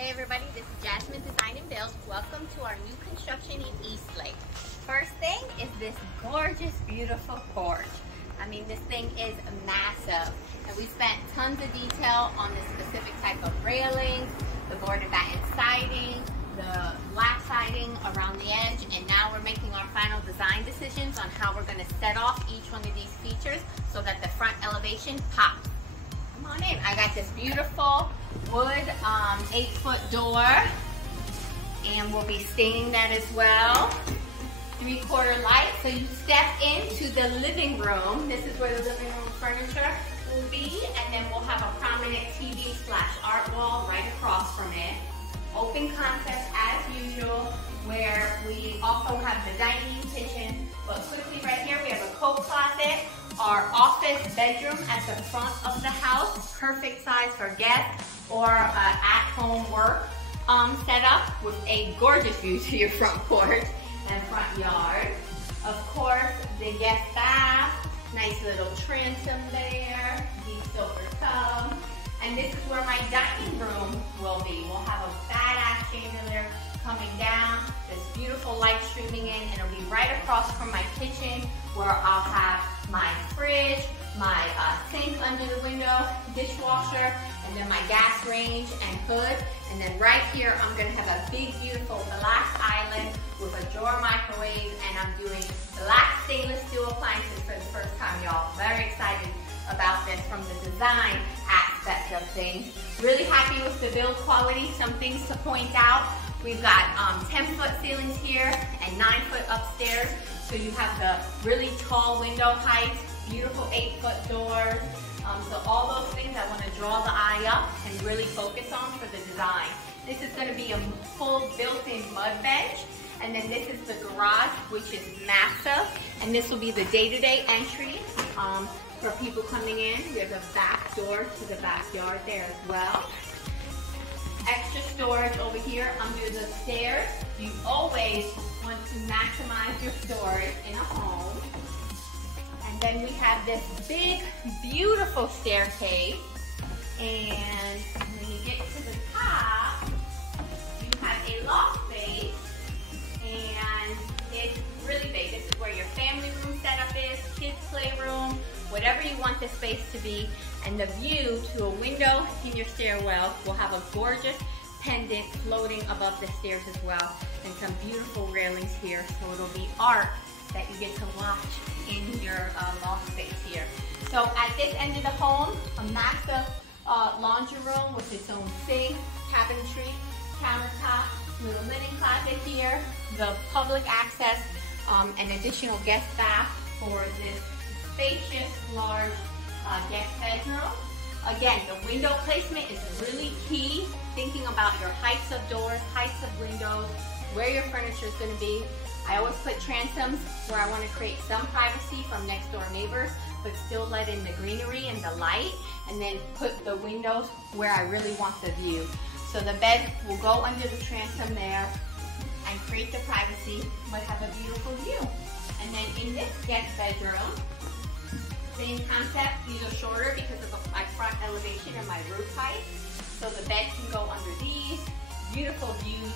Hey everybody, this is Jasmine Design and Build. Welcome to our new construction in Eastlake. First thing is this gorgeous, beautiful porch. I mean, this thing is massive. And we spent tons of detail on the specific type of railings, the board and batten siding, the black siding around the edge, and now we're making our final design decisions on how we're going to set off each one of these features so that the front elevation pops. Come on in. I got this beautiful wood 8-foot door, and we'll be staining that as well. 3/4 light, so you step into the living room. This is where the living room furniture will be, and then we'll have a prominent TV/art wall right across from it. Open concept as usual, where we also have the dining kitchen, but quickly right here we have a coat closet, our office bedroom at the front of the house, perfect size for guests or at-home work setup with a gorgeous view to your front porch and front yard. Of course, the guest bath, nice little transom there, deep silver tub. And this is where my dining room will be. We'll have a badass chandelier coming down, this beautiful light streaming in, and it'll be right across from my kitchen where I'll have my fridge, my sink under the window, dishwasher, and then my gas range and hood. And then right here, I'm gonna have a big, beautiful black island with a drawer microwave, and I'm doing black stainless steel appliances for the first time, y'all. Very excited about this from the design aspect of things. Really happy with the build quality. Some things to point out. We've got 10-foot ceilings here and 9-foot upstairs. So you have the really tall window height, beautiful 8-foot doors. So all those things I want to draw the eye up and really focus on for the design. This is going to be a full built-in mud bench. And then this is the garage, which is massive. And this will be the day-to-day entry for people coming in. There's a back door to the backyard there as well. Extra storage over here under the stairs. You always want to maximize your storage in a home. And then we have this big, beautiful staircase. And when you get to the top, you have a loft space. And it's really big. This is where your family room setup is, kids' playroom, whatever you want this space to be. And the view to a window in your stairwell will have a gorgeous pendant floating above the stairs as well, and some beautiful railings here, so it'll be art that you get to watch in your loft space here. So at this end of the home, a massive laundry room with its own sink, cabinetry, countertop, little linen closet here, the public access, an additional guest bath for this spacious, large guest bedroom. Again, the window placement is really key. Thinking about your heights of doors, heights of windows, where your furniture is going to be. I always put transoms where I want to create some privacy from next door neighbors, but still let in the greenery and the light, and then put the windows where I really want the view. So the bed will go under the transom there and create the privacy, but have a beautiful view. And then in this guest bedroom, same concept, these are shorter because of my front elevation and my roof height. So the bed can go under these, beautiful views,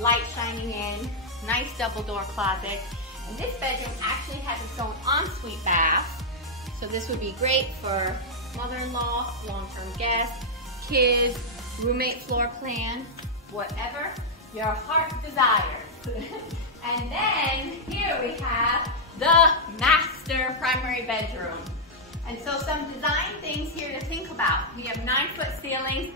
light shining in, nice double door closet. And this bedroom actually has its own ensuite bath. So this would be great for mother-in-law, long-term guests, kids, roommate floor plan, whatever your heart desires. And then here we have the master primary bedroom. And so some design things here to think about. We have 9-foot ceilings,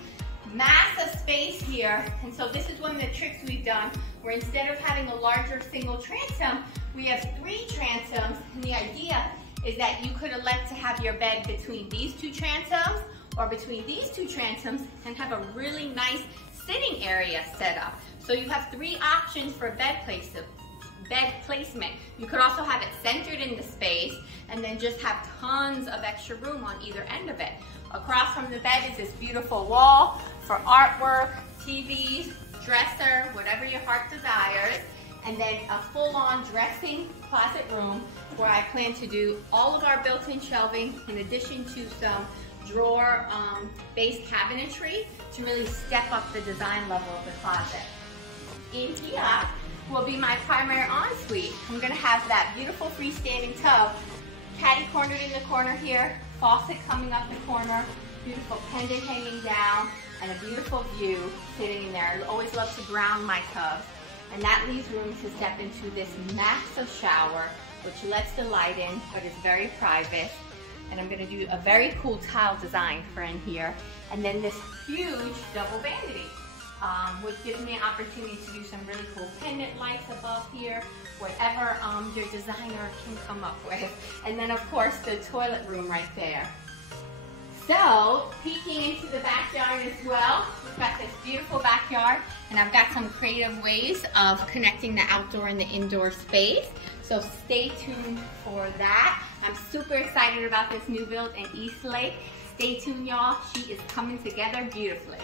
massive space here. And so this is one of the tricks we've done, where instead of having a larger single transom, we have 3 transoms. And the idea is that you could elect to have your bed between these 2 transoms or between these 2 transoms and have a really nice sitting area set up. So you have 3 options for bed placement. You could also have it centered in the space and then just have tons of extra room on either end of it. Across from the bed is this beautiful wall for artwork, TVs, dresser, whatever your heart desires. And then a full-on dressing closet room where I plan to do all of our built-in shelving in addition to some drawer based cabinetry to really step up the design level of the closet. In here will be my primary ensuite. I'm gonna have that beautiful freestanding tub, caddy cornered in the corner here, faucet coming up the corner, beautiful pendant hanging down, and a beautiful view sitting in there. I always love to ground my tubs. And that leaves room to step into this massive shower, which lets the light in, but is very private. And I'm gonna do a very cool tile design for in here. And then this huge double vanity, which gives me an opportunity to do some really cool pendant lights above here, whatever your designer can come up with. And then of course the toilet room right there. So, peeking into the backyard as well, we've got this beautiful backyard, and I've got some creative ways of connecting the outdoor and the indoor space. So stay tuned for that. I'm super excited about this new build in East Lake. Stay tuned, y'all. She is coming together beautifully.